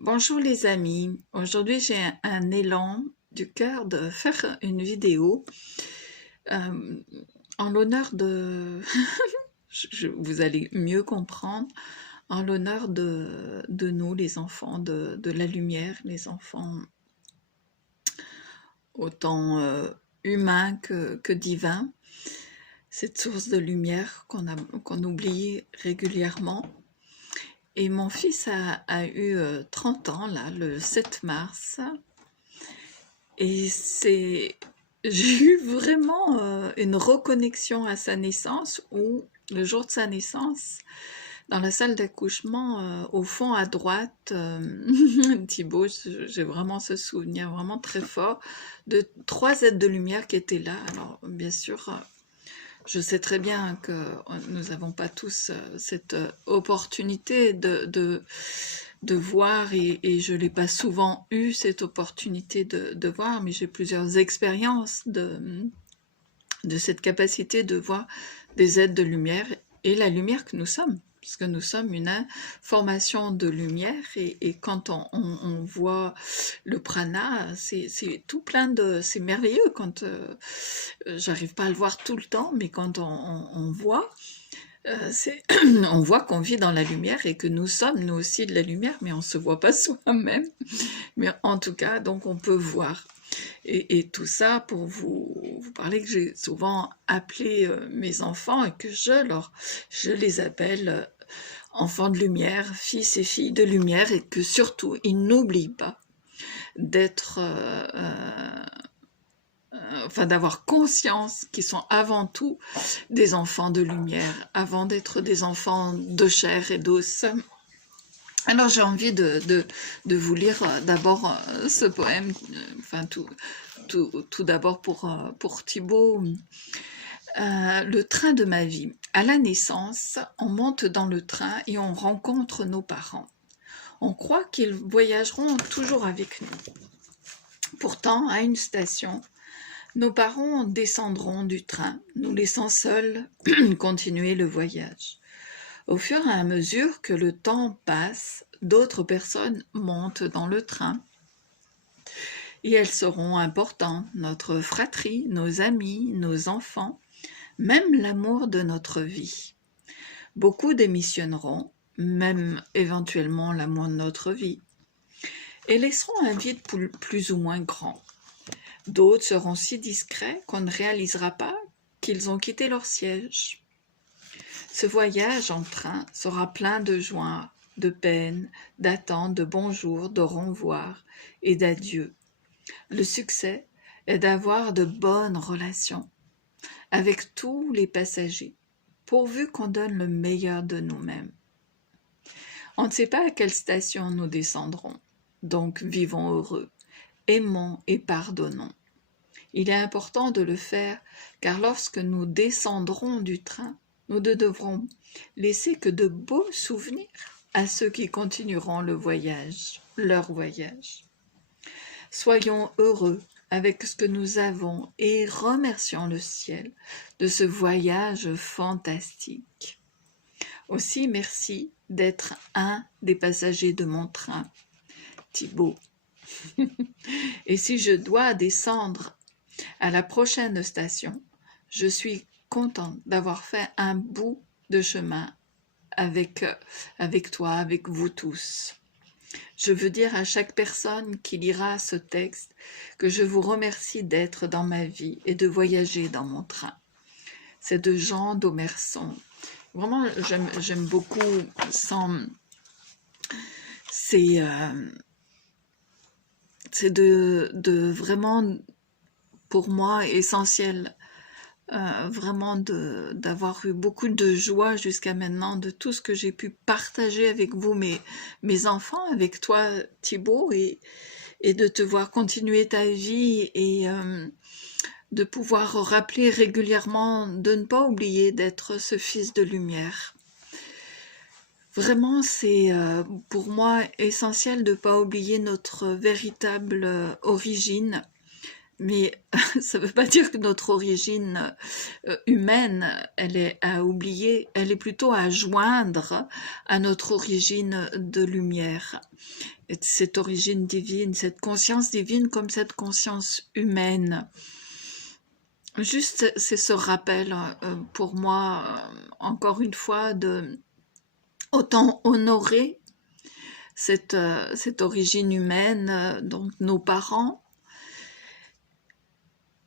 Bonjour les amis, aujourd'hui j'ai un élan du cœur de faire une vidéo euh, en l'honneur de, vous allez mieux comprendre, en l'honneur de nous les enfants de la lumière, les enfants autant humains que divins, cette source de lumière qu'on oublie régulièrement. Et mon fils a eu 30 ans là, le 7 mars. Et j'ai eu vraiment une reconnexion à sa naissance où, le jour de sa naissance, dans la salle d'accouchement, au fond à droite, Thibaut, j'ai vraiment ce souvenir vraiment très fort de 3 êtres de lumière qui étaient là. Alors, bien sûr, je sais très bien que nous n'avons pas tous cette opportunité de voir et je n'ai pas souvent eu cette opportunité de voir, mais j'ai plusieurs expériences de cette capacité de voir des êtres de lumière et la lumière que nous sommes, parce que nous sommes une information de lumière et quand on voit le prana, c'est tout plein de... C'est merveilleux quand... j'arrive pas à le voir tout le temps, mais quand on voit, on voit qu'on vit dans la lumière et que nous sommes nous aussi de la lumière, mais on se voit pas soi-même. Mais en tout cas, donc on peut voir. Et tout ça pour vous parler que j'ai souvent appelé mes enfants et que je les appelle enfants de lumière, fils et filles de lumière, et que surtout ils n'oublient pas d'être enfin d'avoir conscience qu'ils sont avant tout des enfants de lumière, avant d'être des enfants de chair et d'os. Alors j'ai envie de vous lire d'abord ce poème, enfin tout d'abord pour Thibaut. Le train de ma vie. À la naissance, on monte dans le train et on rencontre nos parents. On croit qu'ils voyageront toujours avec nous. Pourtant, à une station, nos parents descendront du train, nous laissant seuls continuer le voyage. Au fur et à mesure que le temps passe, d'autres personnes montent dans le train et elles seront importantes, notre fratrie, nos amis, nos enfants, même l'amour de notre vie. Beaucoup démissionneront, même éventuellement l'amour de notre vie, et laisseront un vide plus ou moins grand. D'autres seront si discrets qu'on ne réalisera pas qu'ils ont quitté leur siège. Ce voyage en train sera plein de joie, de peine, d'attente, de bonjour, de renvoi et d'adieu. Le succès est d'avoir de bonnes relations avec tous les passagers, pourvu qu'on donne le meilleur de nous-mêmes. On ne sait pas à quelle station nous descendrons, donc vivons heureux, aimons et pardonnons. Il est important de le faire, car lorsque nous descendrons du train, nous ne devrons laisser que de beaux souvenirs à ceux qui continueront leur voyage. Soyons heureux avec ce que nous avons et remercions le ciel de ce voyage fantastique. Aussi, merci d'être un des passagers de mon train, Thibaut. Et si je dois descendre à la prochaine station, je suis contente d'avoir fait un bout de chemin avec toi, avec vous tous. Je veux dire à chaque personne qui lira ce texte que je vous remercie d'être dans ma vie et de voyager dans mon train. C'est de Jean Daumerson. Vraiment, j'aime beaucoup c'est de vraiment, pour moi, essentiel, vraiment d'avoir eu beaucoup de joie jusqu'à maintenant de tout ce que j'ai pu partager avec vous, mes enfants, avec toi Thibaut, et de te voir continuer ta vie et de pouvoir rappeler régulièrement de ne pas oublier d'être ce fils de lumière. Vraiment, c'est pour moi essentiel de ne pas oublier notre véritable origine, Mais ça ne veut pas dire que notre origine humaine, elle est à oublier, elle est plutôt à joindre à notre origine de lumière. Et cette origine divine, cette conscience divine comme cette conscience humaine. Juste, c'est ce rappel pour moi, encore une fois, de autant honorer cette origine humaine, donc nos parents,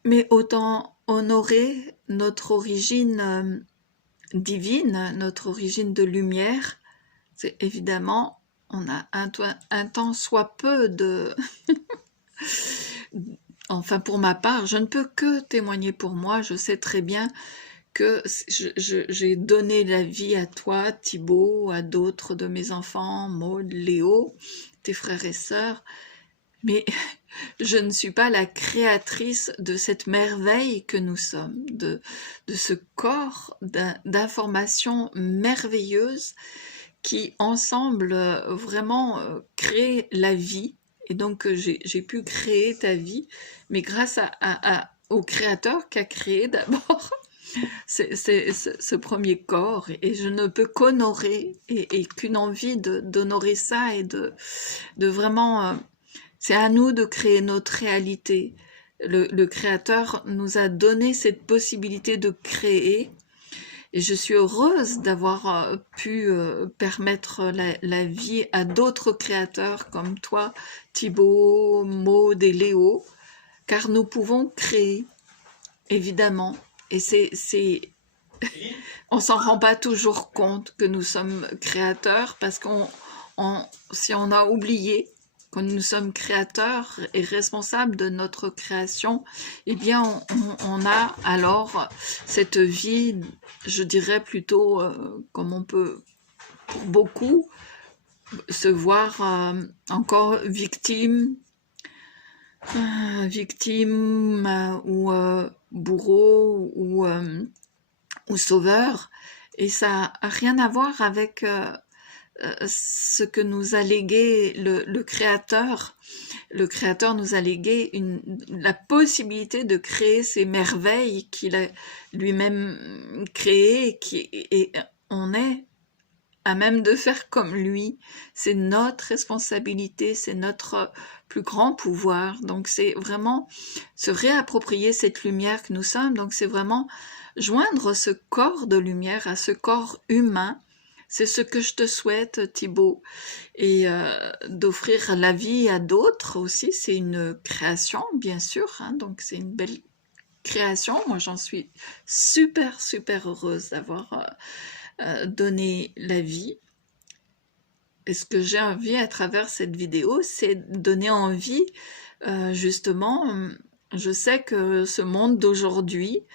mais autant honorer notre origine divine, notre origine de lumière. C'est évidemment, on a un temps soit peu de... Enfin, pour ma part, je ne peux que témoigner pour moi. Je sais très bien que j'ai donné la vie à toi, Thibaut, à d'autres de mes enfants, Maud, Léo, tes frères et sœurs, mais je ne suis pas la créatrice de cette merveille que nous sommes, de ce corps d'informations merveilleuses qui, ensemble, vraiment créent la vie. Et donc, j'ai pu créer ta vie, mais grâce au créateur qui a créé d'abord ce premier corps. Et je ne peux qu'honorer, et qu'une envie d'honorer ça et de vraiment... c'est à nous de créer notre réalité. Le créateur nous a donné cette possibilité de créer. Et je suis heureuse d'avoir pu permettre la vie à d'autres créateurs comme toi, Thibaut, Maud et Léo, car nous pouvons créer, évidemment. Et on s'en rend pas toujours compte que nous sommes créateurs, parce si on a oublié que nous sommes créateurs et responsables de notre création, eh bien on a alors cette vie, je dirais plutôt, comme on peut pour beaucoup se voir encore victime ou bourreau ou sauveur, et ça n'a rien à voir avec ce que nous a légué le Créateur. Le Créateur nous a légué la possibilité de créer ces merveilles qu'il a lui-même créées, et on est à même de faire comme lui. C'est notre responsabilité, c'est notre plus grand pouvoir. Donc c'est vraiment se réapproprier cette lumière que nous sommes. Donc c'est vraiment joindre ce corps de lumière à ce corps humain. C'est ce que je te souhaite, Thibaut, et d'offrir la vie à d'autres aussi. C'est une création, bien sûr, hein, donc c'est une belle création. Moi, j'en suis super, super heureuse d'avoir donné la vie. Et ce que j'ai envie à travers cette vidéo, c'est donner envie, justement, je sais que ce monde d'aujourd'hui